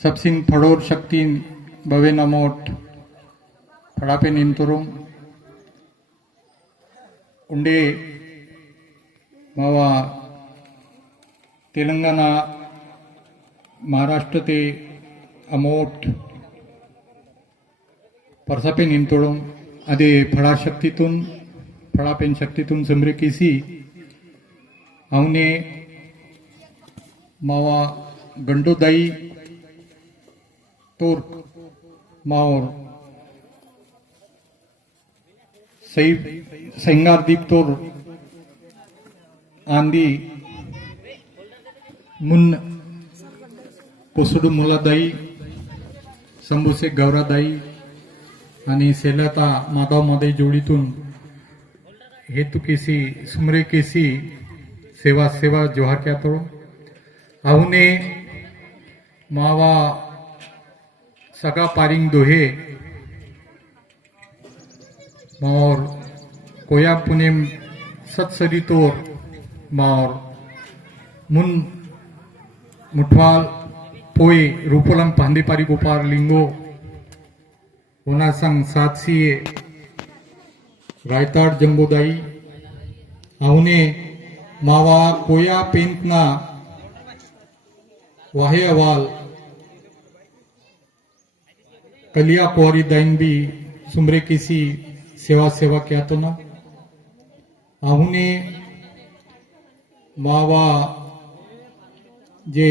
सबसिन फडोर शक्तीन बवेना मोठ फडापे निमतोरुंग उंडे मावा तेलंगणा महाराष्ट्र ते अमोट परसापे निमतोळून आदे फळा शक्तीतून फळापेन शक्तीतून समरे केसी मावा गंडोदाई तूर माहूर सई सैंगारदीप तूर आंदी मुन्न पोसडू मुलादाई संबुसे गौरादाई आणि सेलाता माधव मादे जोडीतून हेतू केसी सुमरे केसी सेवा सेवा जोहार क्या तो? आहुने मावा सगा पारिंग दोहे। मोर कोया पुणे सत्सरी तोर मोर मुन मुठवाल पोय रूपलम पांदेपारी गोपार लिंगो। होना संग सातसीये रायताड जंबोदाई। आहुने मावा कोया पेंतना। वाहे अवाल। कलिया कुआरी दाइन भी सुमरे किसी सेवा सेवा क्या तो ना। आहुने मावा जे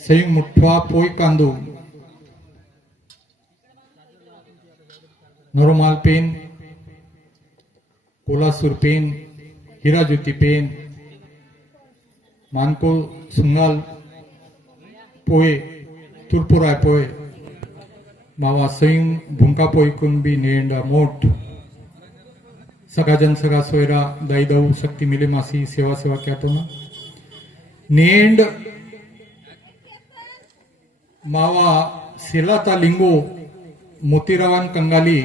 सही मुठवा पोई कांदू। नरोमाल पेन कोलासूर पेन हिराज्योती पेन मानको सुंगाल पोहे तुरपुराय पोहे मावा सईंग भुंका पोईकुंबी नेंडा मोठ. सगा जन सगा सोयरा दाई दाऊ शक्ती मिले मासी सेवा सेवा क्या तो ना? नेंड मावा सेलाता लिंगो मोतीरावान कंगाली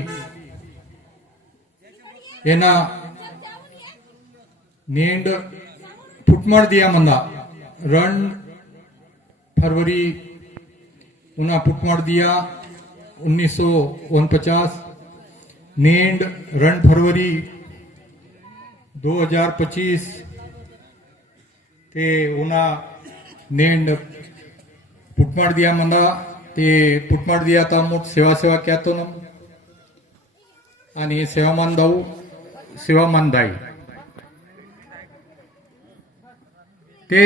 एना नेंड फुटमार दिया मंदा. रण फरवरी उना फुटमार दिया. उन्नीस सौ उनपचास नेंड रण फरवरी 2025 ते उना नेंड फुटमार दिया मंदा ते फुटमार दिया ता मोठ सेवा सेवा क्यातो ना आणि सेवामान दाऊ सेवामान दाई। ते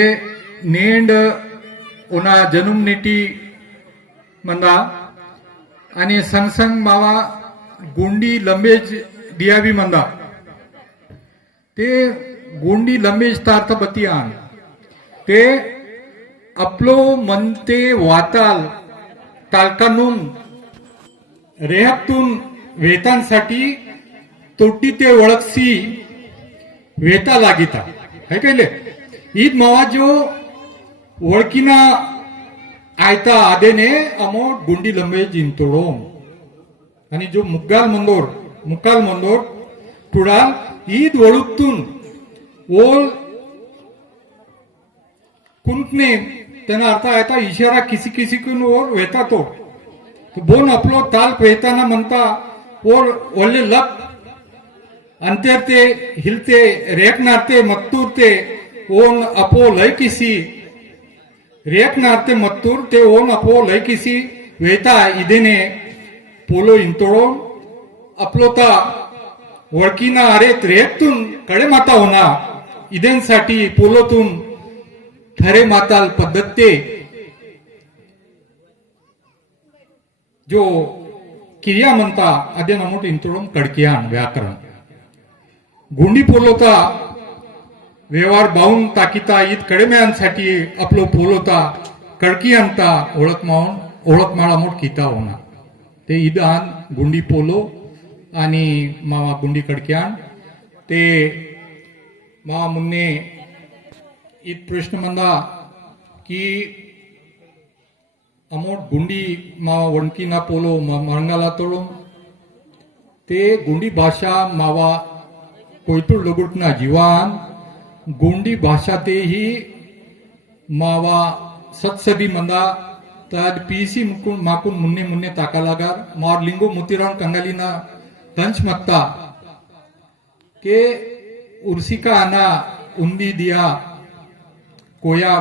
नेंड उना जनुम नेटी मंदा आणि संगसंग मावा गोंडी लंबेज दियावी मंदा. ते गोंडी लंबेज तार्थपती बतियान ते आपलो मनते वाताल तालकानून रेहातून वेतांसाठी तोटी ते ओळखसी वेता लागिता हे कैले ईद मावा जो ओळखीना आयता आदेने अमो गुंडी लंबे जिंतोडोम. आणि जो मुग्गाल मंदोर मुक्काल मंदोर टुडाल ईद वळुतून ओल कुंटने त्यांना अर्थ आयता इशारा किसी किसी कुन ओर वेता तो बोन आपलो ताल पेहताना म्हणता ओर ओले लप अंतरते हिलते रेकनार ते मत्तूरते ओन अपो लय किसी ರೇಕ್ನಾರ್ತೆ ಮತ್ತೂರ್ ते ಓನ್ ಅಪೋ ಲೈಕಿಸಿ वेता इदेने पोलो इंतोळो आपलोता ओळखीना अरे रेतून कडे माता होना इदेनसाठी पोलोतून ठरे माताल पद्धते जो किया म्हणता आदे नमोट इंतोळून कडकियान व्याकरण गुंडी पोलोता व्यवहार बाहून ताकिता ईद कडेम्यांसाठी आपलो पोलोता कडकी आणता ओळख मावून ओळख माळा मोठ किता होणार ते ईद आण गुंडी पोलो आणि मावा गुंडी कडक्यान. ते मावा मुन्ने ईद प्रश्न म्हणता की अमोट गुंडी मावा वणकी ना पोलो मरंगाला तोडो ते गुंडी भाषा मावा कोयतूळ लगुटना जीवान. गोंडी भाषा ते ही मावा सत्सबी मंदा तर पीसी मुकुन माकुन मुन्ने मुन्ने ताका लागार मार लिंगो मोतीराम कंगालीना दंश मत्ता। के उर्सिका आना उंदी दिया कोया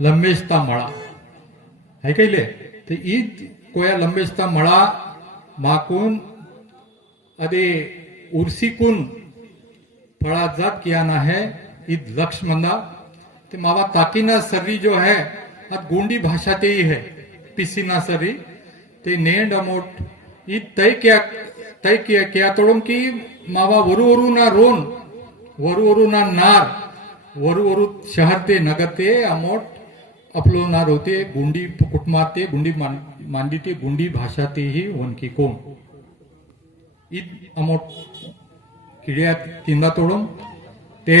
लंबेस्ता मळा। है कैले ते ईद कोया लंबेस्ता मळा माकून अदे उर्सिकून फळा जात किया ना है ईद लक्ष्य मंदा ते मावा ताकीना सर्री जो है अब गोंडी भाषा ते ही है पिसीना सर्री ते नेंड अमोट ईद तय क्या तय किया क्या तोडून की मावा वरु वरु ना रोन वरु वरु ना नार वरु वरु शहर ते नगर ते अमोट अपलो नार होते गुंडी कुटमाते गुंडी मांडी ते गुंडी भाषा ते ही वनकी कोम। ईद अमोट किड्यात तिंदा तोडून ते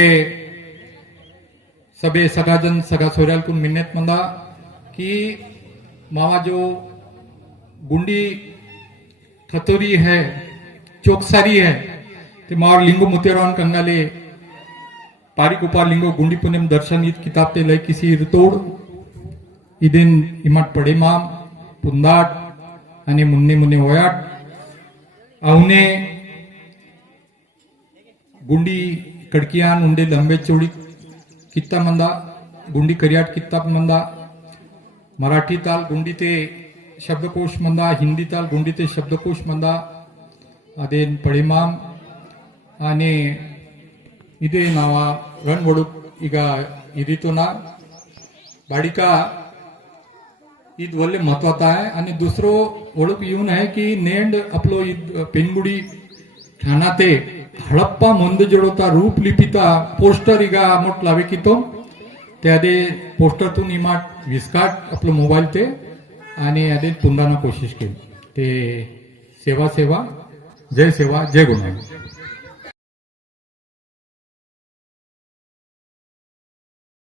सबे सगाजन सगा सोऱ्याल कुन मिन्नत मंदा की मावा जो गुंडी खतोरी है चोकसारी है ते मावर लिंगो मुतेरान कंगाले पारिक उपार लिंगो गुंडी पुनेम दर्शन ईद किताब ते लय किसी रितोड इदेन इमाट पडेमाम पुंदाट आणि मुन्ने मुन्ने वयाट आवने गुंडी कडकियान उंडे लंबे चोडी कित्ता मंदा गुंडी करियाट कित्ता मंदा मराठी ताल गुंडी ते शब्दकोश मंदा हिंदी ताल गुंडी ते शब्दकोश मंदा ಅದೇನ್ ಪಡಿಮಾಮ್ आणि ಇದೇ ನಾವ ರನ್ ಒಡುಕ್ ಈಗ ಇದಿತ್ತು ना बाडिका ईद वल्ले महत्वाचा आहे आणि दुसरं ओळख येऊन आहे की नेंड आपलो ईद पेनगुडी ठाणा ते हडप्पा मंद रूप लिपिता पोस्टर ಈಗ मोठ लावेकितो ते आधी पोस्टरतून इमाट विस्काट आपलं मोबाईल ते आणि आधी पुन्हा कोशिश केली ते सेवा सेवा जय सेवा जय गुन्हा